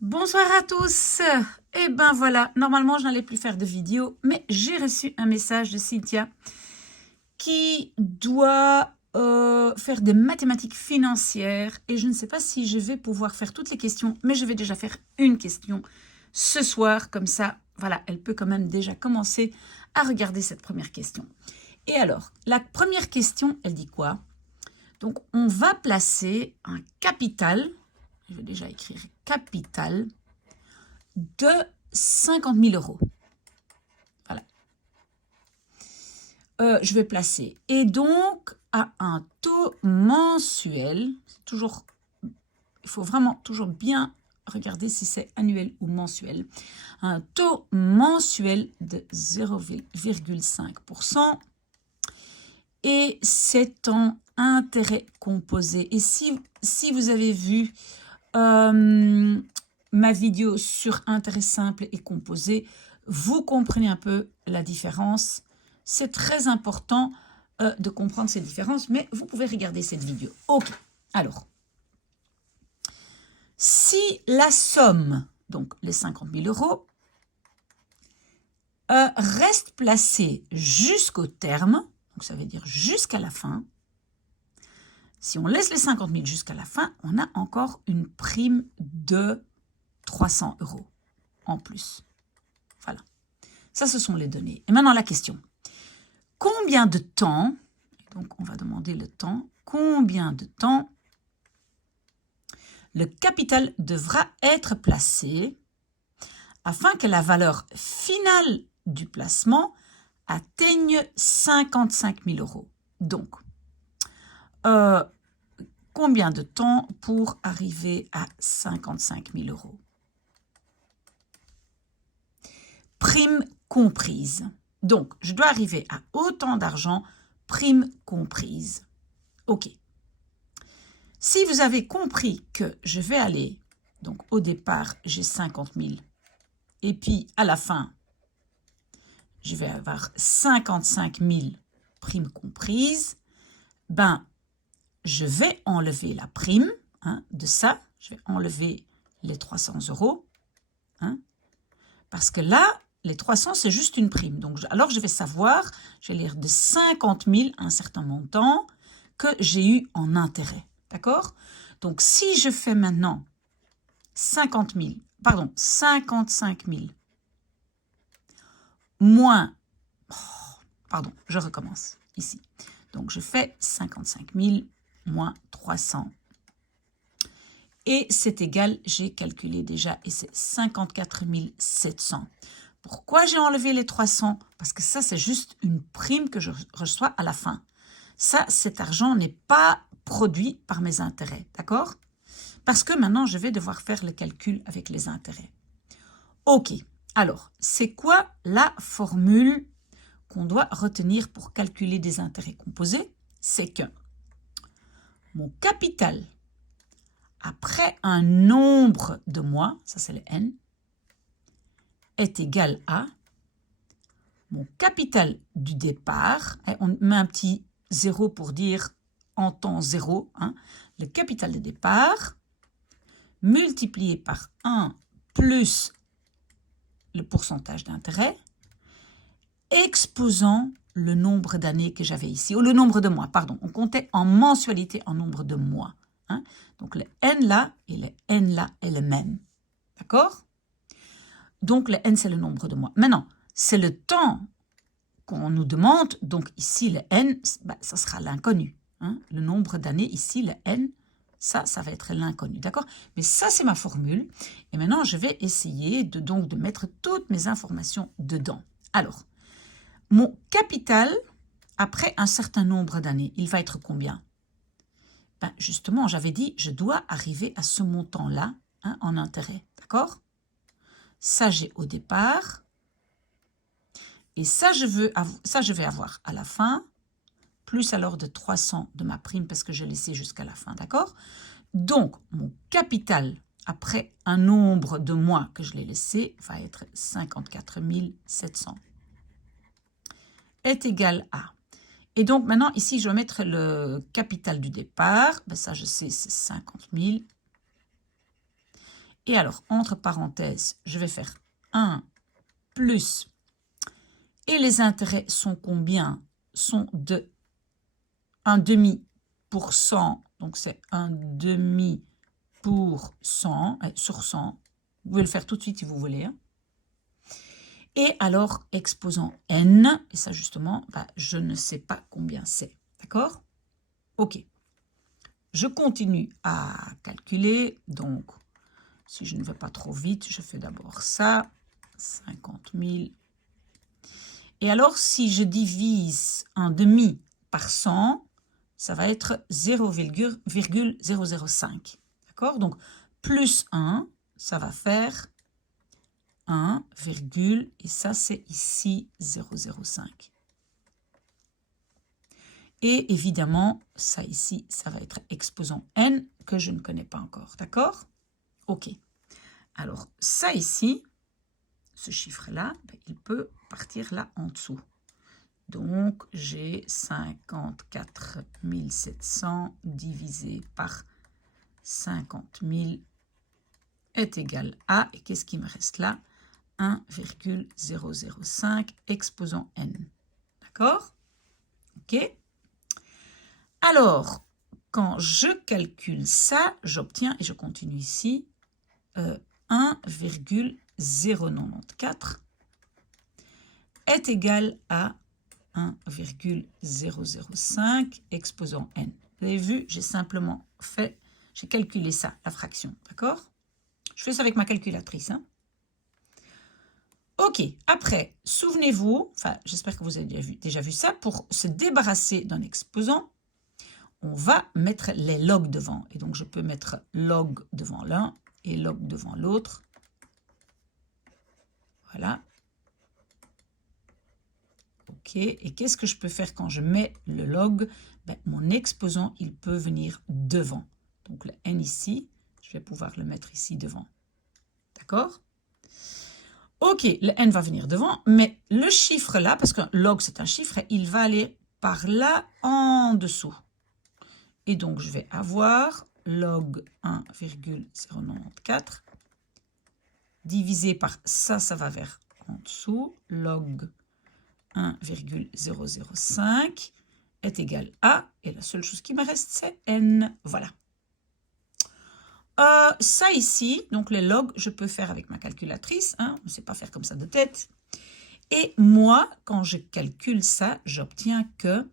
Bonsoir à tous. Et ben voilà, normalement je n'allais plus faire de vidéo, mais j'ai reçu un message de Cynthia qui doit faire des mathématiques financières et je ne sais pas si je vais pouvoir faire toutes les questions, mais je vais déjà faire une question ce soir, comme ça, voilà, elle peut quand même déjà commencer à regarder cette première question. Et alors, la première question, elle dit quoi? Donc, on va placer un capital, je vais déjà écrire capital, de 50 000 euros. Voilà. Je vais placer. Et donc, à un taux mensuel, toujours, il faut vraiment toujours bien regarder si c'est annuel ou mensuel. Un taux mensuel de 0,5%. Et c'est en intérêt composé. Et si vous avez vu ma vidéo sur intérêt simple et composé, vous comprenez un peu la différence. C'est très important de comprendre ces différences, mais vous pouvez regarder cette vidéo. Ok, alors, si la somme, donc les 50 000 euros, reste placée jusqu'au terme, donc ça veut dire jusqu'à la fin, si on laisse les 50 000 jusqu'à la fin, on a encore une prime de 300 euros en plus. Voilà. Ça, ce sont les données. Et maintenant, la question. Combien de temps, donc on va demander le temps, combien de temps le capital devra être placé afin que la valeur finale du placement atteigne 55 000 euros. Donc, combien de temps pour arriver à 55 000 euros? Prime comprise. Donc, je dois arriver à autant d'argent, prime comprise. OK. Si vous avez compris que je vais aller, donc au départ, j'ai 50 000, et puis à la fin, je vais avoir 55 000 primes comprises, ben, je vais enlever la prime de ça, je vais enlever les 300 euros, parce que là, les 300, c'est juste une prime. Donc, alors, je vais savoir, je vais lire de 50 000, un certain montant, que j'ai eu en intérêt. D'accord? Donc, si je fais maintenant 55 000 moins, pardon, je recommence ici. Donc, je fais 55 000 moins 300. Et c'est égal, j'ai calculé déjà, et c'est 54 700. Pourquoi j'ai enlevé les 300? Parce que ça, c'est juste une prime que je reçois à la fin. Ça, cet argent n'est pas produit par mes intérêts, d'accord? Parce que maintenant, je vais devoir faire le calcul avec les intérêts. Ok, alors, c'est quoi la formule qu'on doit retenir pour calculer des intérêts composés? C'est que mon capital, après un nombre de mois, ça c'est le n, est égal à mon capital du départ, on met un petit 0 pour dire en temps 0, le capital de départ, multiplié par 1 plus le pourcentage d'intérêt, exposant le nombre d'années que j'avais ici, ou le nombre de mois, pardon, on comptait en mensualité en nombre de mois. Donc le n là et le n là est le même, d'accord? Donc le n c'est le nombre de mois. Maintenant, c'est le temps qu'on nous demande, donc ici le n, ça sera l'inconnu. Le nombre d'années ici, le n, ça va être l'inconnu, d'accord? Mais ça, c'est ma formule. Et maintenant, je vais essayer de mettre toutes mes informations dedans. Alors, mon capital, après un certain nombre d'années, il va être combien? Ben, justement, j'avais dit, je dois arriver à ce montant-là en intérêt, d'accord? Ça, j'ai au départ. Et ça, je vais avoir à la fin, plus alors de 300 de ma prime parce que je laissais jusqu'à la fin, d'accord? Donc, mon capital, après un nombre de mois que je l'ai laissé, va être 54 700. Est égal à. Et donc, maintenant, ici, je vais mettre le capital du départ. Ben, ça, je sais, c'est 50 000. Et alors, entre parenthèses, je vais faire 1 plus. Et les intérêts sont combien? Sont de 1,5%. Donc, c'est 1,5% sur 100. Vous pouvez le faire tout de suite si vous voulez. Hein. Et alors, exposant n, et ça justement, je ne sais pas combien c'est. D'accord? OK. Je continue à calculer. Donc, si je ne vais pas trop vite, je fais d'abord ça. 50 000. Et alors, si je divise 1,5 par 100, ça va être 0,005. D'accord? Donc, plus 1, ça va faire 1, et ça, c'est ici 0,05. Et évidemment, ça ici, ça va être exposant n que je ne connais pas encore. D'accord? OK. Alors, ça ici, ce chiffre-là, il peut partir là en dessous. Donc, j'ai 54 700 divisé par 50 000 est égal à, et qu'est-ce qui me reste là? 1,005 exposant n. D'accord? OK? Alors, quand je calcule ça, j'obtiens, et je continue ici, 1,094 est égal à 1,005 exposant n. Vous avez vu, j'ai simplement fait, j'ai calculé ça, la fraction, d'accord? Je fais ça avec ma calculatrice. Hein? OK, après, souvenez-vous, enfin, j'espère que vous avez déjà vu ça, pour se débarrasser d'un exposant, on va mettre les logs devant. Et donc, je peux mettre log devant l'un et log devant l'autre. Voilà. OK. Et qu'est-ce que je peux faire quand je mets le log? Mon exposant, il peut venir devant. Donc, le n ici, je vais pouvoir le mettre ici devant. D'accord? OK, le n va venir devant, mais le chiffre là, parce qu'un log, c'est un chiffre, il va aller par là en dessous. Et donc, je vais avoir log 1,094 divisé par ça, ça va vers en dessous. Log 1,005 est égal à, et la seule chose qui me reste, c'est n. Voilà. Ça ici, donc les logs, je peux faire avec ma calculatrice. Hein, on ne sait pas faire comme ça de tête. Et moi, quand je calcule ça, j'obtiens que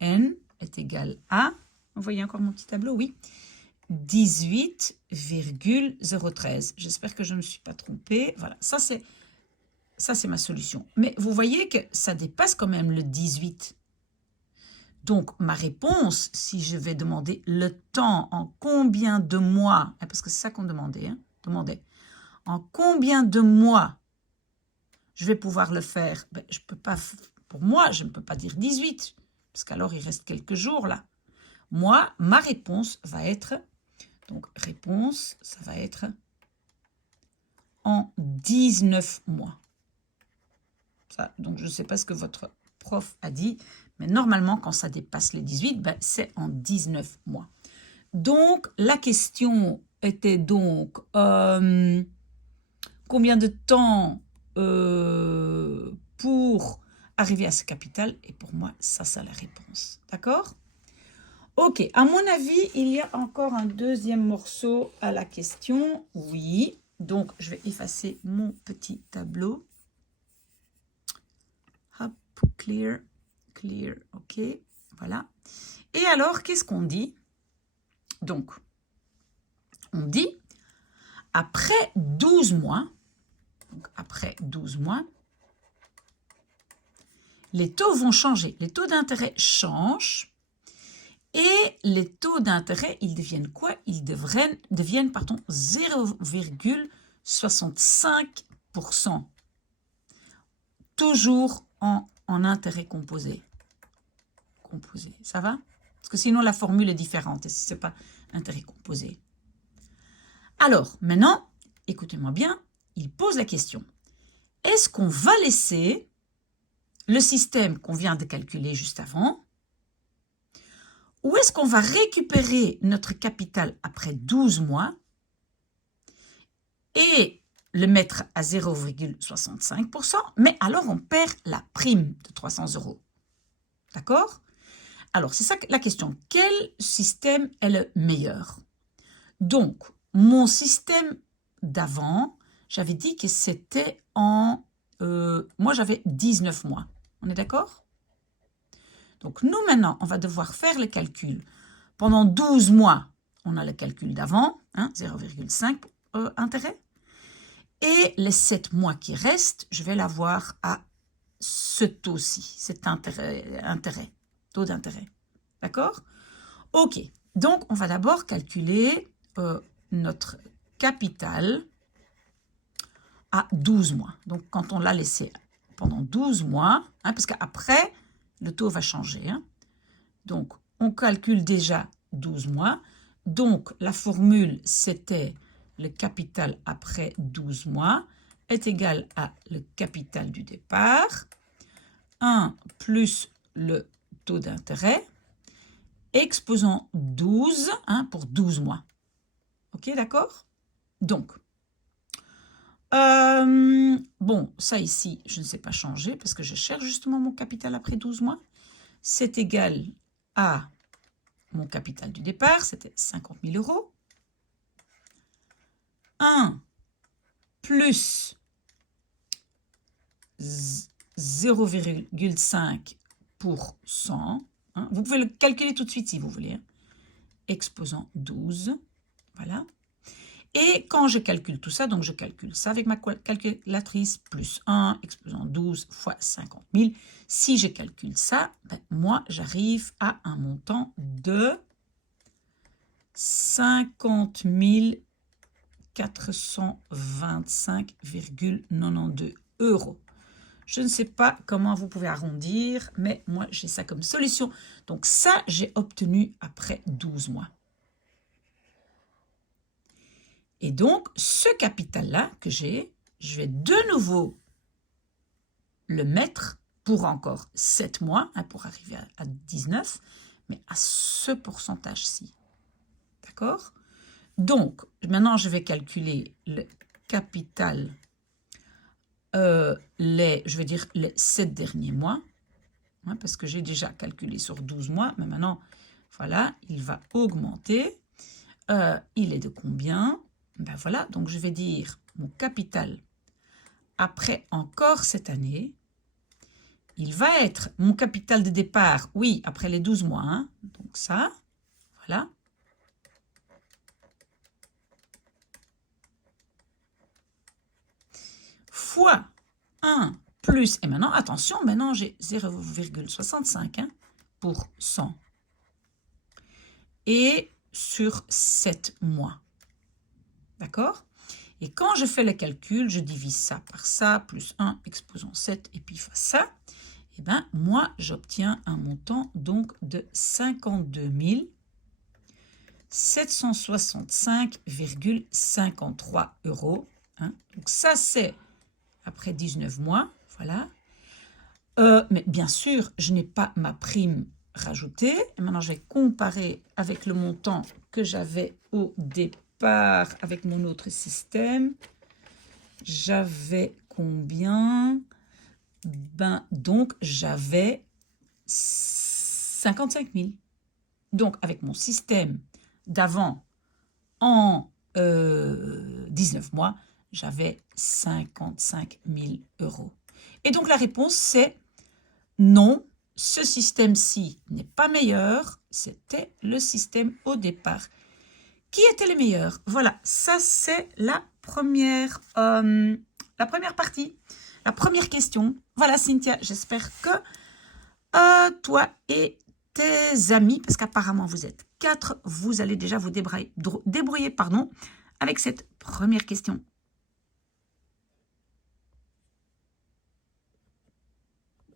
n est égal à, vous voyez encore mon petit tableau, oui, 18,013. J'espère que je ne me suis pas trompée. Voilà, ça c'est ma solution. Mais vous voyez que ça dépasse quand même le 18. Donc, ma réponse, si je vais demander le temps, en combien de mois, parce que c'est ça qu'on demandait, en combien de mois je vais pouvoir le faire, je peux pas, pour moi, je ne peux pas dire 18, parce qu'alors il reste quelques jours là. Moi, ma réponse va être, donc réponse, ça va être en 19 mois. Ça, donc, je ne sais pas ce que votre prof a dit, mais normalement, quand ça dépasse les 18, c'est en 19 mois. Donc, la question était donc combien de temps pour arriver à ce capital? Et pour moi, ça, c'est la réponse. D'accord? OK. À mon avis, il y a encore un deuxième morceau à la question. Oui. Donc, je vais effacer mon petit tableau. Hop, clear, clear, OK, voilà. Et alors, qu'est-ce qu'on dit? Donc, on dit, après 12 mois, les taux vont changer. Les taux d'intérêt changent et les taux d'intérêt, ils deviennent quoi? Ils deviennent 0,65%. Toujours en intérêt composé. Ça va? Parce que sinon, la formule est différente si ce n'est pas intérêt composé. Alors, maintenant, écoutez-moi bien, il pose la question. Est-ce qu'on va laisser le système qu'on vient de calculer juste avant, ou est-ce qu'on va récupérer notre capital après 12 mois et le mettre à 0,65%, mais alors on perd la prime de 300 €. D'accord? Alors, c'est ça la question. Quel système est le meilleur? Donc, mon système d'avant, j'avais dit que c'était en... moi, j'avais 19 mois. On est d'accord? Donc, nous, maintenant, on va devoir faire le calcul. Pendant 12 mois, on a le calcul d'avant, hein, 0,5 intérêt. Et les 7 mois qui restent, je vais l'avoir à ce taux-ci, cet intérêt, taux d'intérêt. D'accord? Ok, donc on va d'abord calculer notre capital à 12 mois. Donc quand on l'a laissé pendant 12 mois, hein, parce qu'après, le taux va changer. Hein. Donc on calcule déjà 12 mois. Donc la formule, c'était le capital après 12 mois est égal à le capital du départ, 1 plus le taux d'intérêt, exposant 12 hein, pour 12 mois. Ok, d'accord? Donc, bon, ça ici, je ne sais pas changer parce que je cherche justement mon capital après 12 mois. C'est égal à mon capital du départ, c'était 50 000 €. 1 plus 0,5%. Hein. Vous pouvez le calculer tout de suite si vous voulez. Hein. Exposant 12. Voilà. Et quand je calcule tout ça, donc je calcule ça avec ma calculatrice, plus 1, exposant 12 fois 50 000. Si je calcule ça, ben, moi, j'arrive à un montant de 50 425,92 €. Je ne sais pas comment vous pouvez arrondir, mais moi, j'ai ça comme solution. Donc ça, j'ai obtenu après 12 mois. Et donc, ce capital-là que j'ai, je vais de nouveau le mettre pour encore 7 mois, hein, pour arriver à 19, mais à ce pourcentage-ci. D'accord? Donc, maintenant, je vais calculer le capital, je vais dire les 7 derniers mois, hein, parce que j'ai déjà calculé sur 12 mois, mais maintenant, voilà, il va augmenter. Il est de combien? Ben voilà, donc je vais dire mon capital après encore cette année, il va être mon capital de départ, oui, après les 12 mois, hein, donc ça, voilà. Fois 1 plus, et maintenant, attention, maintenant j'ai 0,65 hein, pour 100. Et sur 7 mois. D'accord? Et quand je fais le calcul, je divise ça par ça, plus 1, exposant 7, et puis fois ça. Et bien, moi, j'obtiens un montant donc de 52 765,53 €. Hein. Donc ça, c'est après 19 mois. Voilà. Mais bien sûr, je n'ai pas ma prime rajoutée. Et maintenant, je vais comparer avec le montant que j'avais au départ avec mon autre système. J'avais combien? Ben, donc, j'avais 55 000. Donc, avec mon système d'avant, en 19 mois, j'avais 55 000 €. Et donc, la réponse, c'est non, ce système-ci n'est pas meilleur, c'était le système au départ. Qui était le meilleur? Voilà, ça c'est la première partie, la première question. Voilà Cynthia, j'espère que toi et tes amis, parce qu'apparemment vous êtes 4, vous allez déjà vous débrouiller avec cette première question.